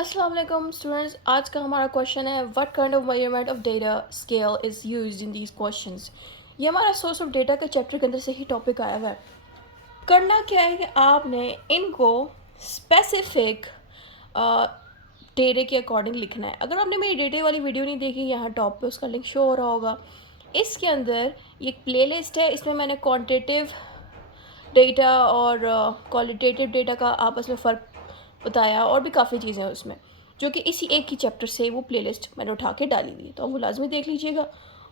अस्सलाम वालेकुम स्टूडेंट्स। आज का हमारा क्वेश्चन है what kind of measurement of data scale is used in these questions. ये हमारा सोर्स ऑफ डेटा के चैप्टर के अंदर से ही टॉपिक आया हुआ है। करना क्या है कि आपने इनको स्पेसिफिक डेटे के अकॉर्डिंग लिखना है। अगर आपने मेरी डेटे वाली वीडियो नहीं देखी, यहाँ टॉप पे उसका लिंक शो हो रहा होगा। इसके अंदर ये एक प्लेलिस्ट है, इसमें मैंने क्वांटिटेटिव डेटा और क्वालिटेटिव डेटा का आपस में फ़र्क बताया और भी काफ़ी चीज़ें हैं उसमें, जो कि इसी एक ही चैप्टर से वो प्लेलिस्ट मैंने उठा के डाली हुई। तो आप वो लाजमी देख लीजिएगा,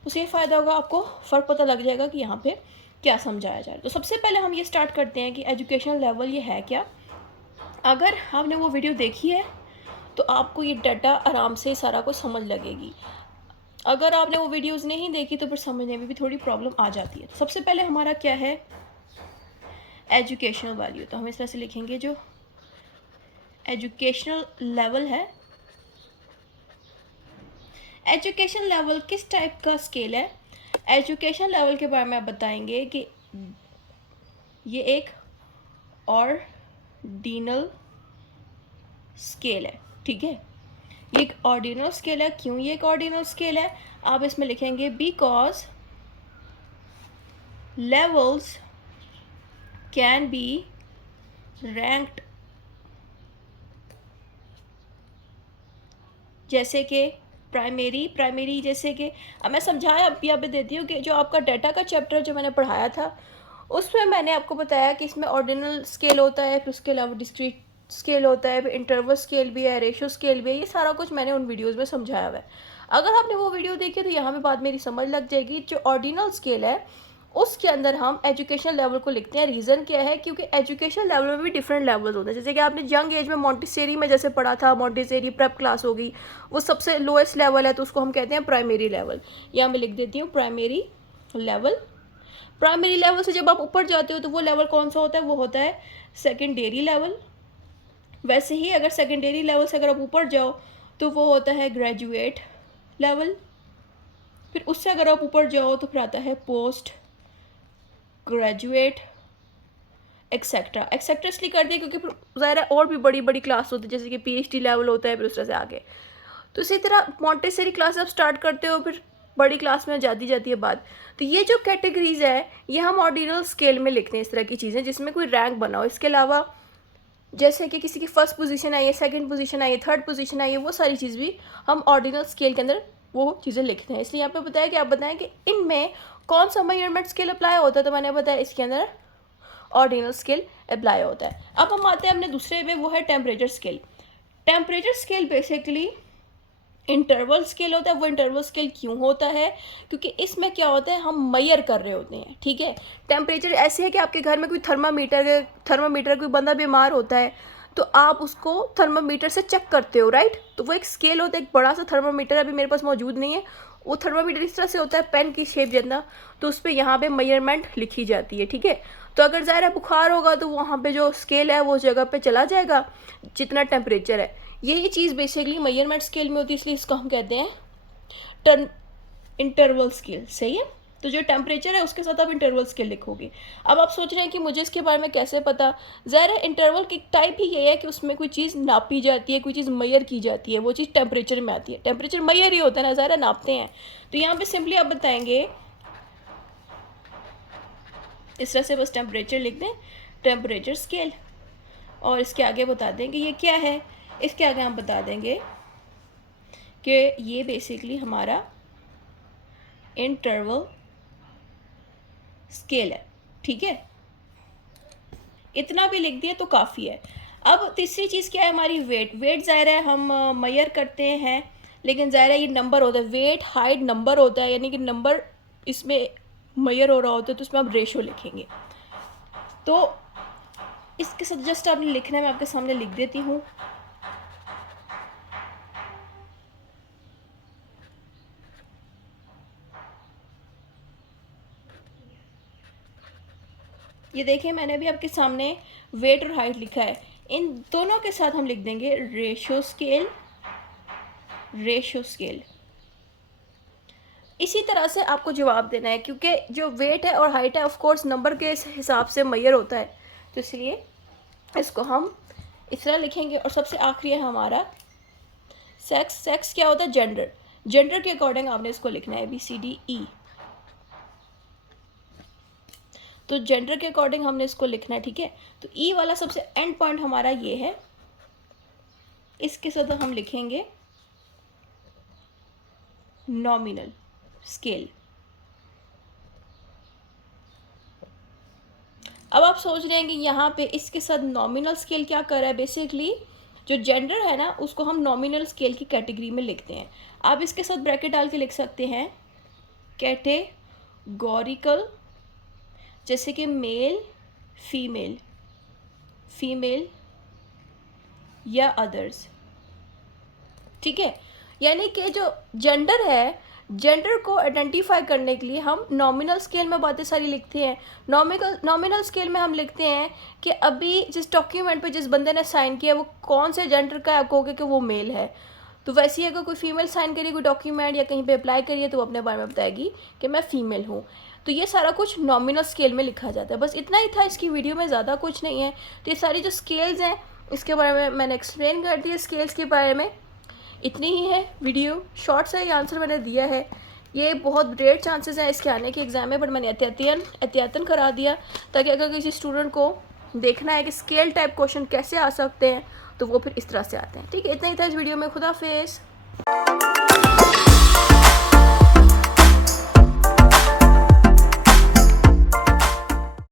उससे फ़ायदा होगा, आपको फ़र्क पता लग जाएगा कि यहाँ पे क्या समझाया जा रहा है। तो सबसे पहले हम ये स्टार्ट करते हैं कि एजुकेशनल लेवल ये है क्या। अगर आपने वो वीडियो देखी है तो आपको ये डाटा आराम से सारा कुछ समझ लगेगी। अगर आपने वो वीडियोज़ नहीं देखी तो फिर समझने में भी थोड़ी प्रॉब्लम आ जाती है। तो सबसे पहले हमारा क्या है, एजुकेशनल वैल्यू। तो हम इस तरह से लिखेंगे, जो एजुकेशनल लेवल है, एजुकेशन लेवल किस टाइप का स्केल है। एजुकेशन लेवल के बारे में आप बताएंगे कि ये एक ऑर्डिनल स्केल है, ठीक है। ये एक ऑर्डिनल स्केल है। क्यों ये एक ऑर्डिनल स्केल है, आप इसमें लिखेंगे because levels can be ranked, जैसे कि प्राइमरी जैसे कि अब मैं समझाया अभी यहाँ पे देती हूँ कि जो आपका डाटा का चैप्टर जो मैंने पढ़ाया था उसमें मैंने आपको बताया कि इसमें ऑर्डिनल स्केल होता है, फिर उसके अलावा डिस्क्रीट स्केल होता है, फिर इंटरवल स्केल भी है, रेशो स्केल भी है। ये सारा कुछ मैंने उन वीडियोज़ में समझाया हुआ है। अगर आपने वो वीडियो देखी तो यहाँ पे बात मेरी समझ लग जाएगी। जो ऑर्डिनल स्केल है उसके अंदर हम एजुकेशन लेवल को लिखते हैं। रीज़न क्या है, क्योंकि एजुकेशन लेवल में भी डिफरेंट लेवल्स होते हैं। जैसे कि आपने यंग एज में मॉन्टेसरी में जैसे पढ़ा था, मॉन्टेसरी प्रेप क्लास होगी, वो सबसे लोएस्ट लेवल है, तो उसको हम कहते हैं प्राइमरी लेवल। यहाँ मैं लिख देती हूँ प्राइमरी लेवल। प्राइमरी लेवल से जब आप ऊपर जाते हो तो वो लेवल कौन सा होता है, वो होता है सेकेंडरी लेवल। वैसे ही अगर सेकेंडरी लेवल से अगर आप ऊपर जाओ तो वो होता है ग्रेजुएट लेवल। फिर उससे अगर आप ऊपर जाओ तो फिर आता है पोस्ट ग्रेजुएट एक्सेट्रा। एक्सेट्रा इसलिए कर दिया क्योंकि ज़ाहिर है और भी बड़ी बड़ी क्लास होती है, जैसे कि पीएचडी लेवल होता है, फिर उस तरह से आगे। तो इसी तरह मॉन्टेसरी क्लास आप स्टार्ट करते हो, फिर बड़ी क्लास में जाती जाती है बात। तो ये जो कैटेगरीज है ये हम ऑर्डिनल स्केल में लिखते हैं, इस तरह की चीज़ें जिसमें कोई रैंक बना हो। इसके अलावा जैसे कि किसी की फर्स्ट पोजीशन आई है, सेकंड पोजीशन आई है, थर्ड पोजीशन आई है, वो सारी चीज़ भी हम ऑर्डिनल स्केल के अंदर वो चीज़ें लिखते हैं। इसलिए यहाँ पे बताया कि आप बताएं कि इनमें कौन सा मेजरमेंट स्केल अप्लाई होता है। तो मैंने बताया इसके अंदर ऑर्डिनल स्केल अप्लाई होता है। अब हम आते हैं अपने दूसरे में, वो है temperature scale. Temperature scale basically interval scale होता है। वो इंटरवल स्केल क्यों होता है, क्योंकि इसमें क्या होता है, हम मेजर कर रहे होते हैं, ठीक है। टेम्परेचर ऐसे है कि आपके घर में कोई थर्मामीटर कोई बंदा बीमार होता है तो आप उसको थर्मामीटर से चेक करते हो, राइट। तो वो एक स्केल होता है, एक बड़ा सा थर्मामीटर अभी मेरे पास मौजूद नहीं है। वो थर्मामीटर इस तरह से होता है, पेन की शेप जितना, तो उस पर यहाँ पे मेजरमेंट लिखी जाती है, ठीक है। तो अगर ज़ाहिर बुखार होगा तो वहाँ पे जो स्केल है वो उस जगह पे चला जाएगा जितना टेम्परेचर है। यही चीज़ बेसिकली मेजरमेंट स्केल में होती है, इसलिए इसको हम कहते हैं टर्न इंटरवल स्केल, सही है। तो जो टेम्परेचर है उसके साथ आप इंटरवल स्केल लिखोगे। अब आप सोच रहे हैं कि मुझे इसके बारे में कैसे पता। ज़ाहिर है इंटरवल की टाइप ही ये है कि उसमें कोई चीज़ नापी जाती है, कोई चीज़ मेजर की जाती है, वो चीज़ टेम्परेचर में आती है। टेम्परेचर मेजर ही होता है ना, ज़ाहिर है नापते हैं। तो यहाँ पे सिंपली आप बताएंगे इस तरह से, बस टेम्परेचर लिख दें, टेम्परेचर स्केल, और इसके आगे बता दें कि ये क्या है। इसके आगे हम बता देंगे कि ये बेसिकली हमारा इंटरवल स्केल है, ठीक है। इतना भी लिख दिया तो काफ़ी है। अब तीसरी चीज़ क्या है हमारी, वेट। वेट ज़ाहिर है हम मेजर करते हैं, लेकिन ज़ाहिर है ये नंबर होता है, वेट हाइट नंबर होता है, यानी कि नंबर इसमें मेजर हो रहा होता है, तो इसमें हम रेशो लिखेंगे। तो इसके साथ जस्ट आपने लिखना है, मैं आपके सामने लिख देती हूँ। ये देखिए मैंने अभी आपके सामने वेट और हाइट लिखा है, इन दोनों के साथ हम लिख देंगे रेशो स्केल, रेशो स्केल। इसी तरह से आपको जवाब देना है, क्योंकि जो वेट है और हाइट है ऑफ कोर्स नंबर के हिसाब से मेजर होता है, तो इसलिए इसको हम इस तरह लिखेंगे। और सबसे आखिरी है हमारा सेक्स, सेक्स क्या होता है? जेंडर, जेंडर के अकॉर्डिंग आपने इसको लिखना है ABCDE। तो जेंडर के अकॉर्डिंग हमने इसको लिखना है, ठीक है। तो ई वाला सबसे एंड पॉइंट हमारा ये है, इसके साथ हम लिखेंगे नॉमिनल स्केल। अब आप सोच रहे हैं कि यहाँ पे इसके साथ नॉमिनल स्केल क्या कर रहा है? बेसिकली जो जेंडर है ना उसको हम नॉमिनल स्केल की कैटेगरी में लिखते हैं। आप इसके साथ ब्रैकेट डाल के लिख सकते हैं कैटेगोरिकल, जैसे कि मेल, फीमेल, फीमेल या अदर्स, ठीक है। यानी कि जो जेंडर है, जेंडर को आइडेंटिफाई करने के लिए हम नॉमिनल स्केल में बातें सारी लिखते हैं। नॉमिनल स्केल में हम लिखते हैं कि अभी जिस डॉक्यूमेंट पे जिस बंदे ने साइन किया वो कौन से जेंडर का है, आपको कहोगे कि वो मेल है। तो वैसे ही अगर कोई फीमेल साइन करिए कोई डॉक्यूमेंट या कहीं पे अप्लाई करिए तो वो अपने बारे में बताएगी कि मैं फ़ीमेल हूँ। तो ये सारा कुछ नॉमिनल स्केल में लिखा जाता है। बस इतना ही था इसकी वीडियो में, ज़्यादा कुछ नहीं है। तो ये सारी जो स्केल्स हैं इसके बारे में मैंने एक्सप्लेन कर दिया, स्केल्स के बारे में इतनी ही है वीडियो। शॉर्ट सा ही आंसर मैंने दिया है। ये बहुत रेयर चांसेस हैं इसके आने के एग्ज़ाम में, बट मैंने एहतियातन करा दिया ताकि अगर किसी स्टूडेंट को देखना है कि स्केल टाइप क्वेश्चन कैसे आ सकते हैं तो वो फिर इस तरह से आते हैं, ठीक है। इतना ही था इस वीडियो में। खुदा हाफिज़।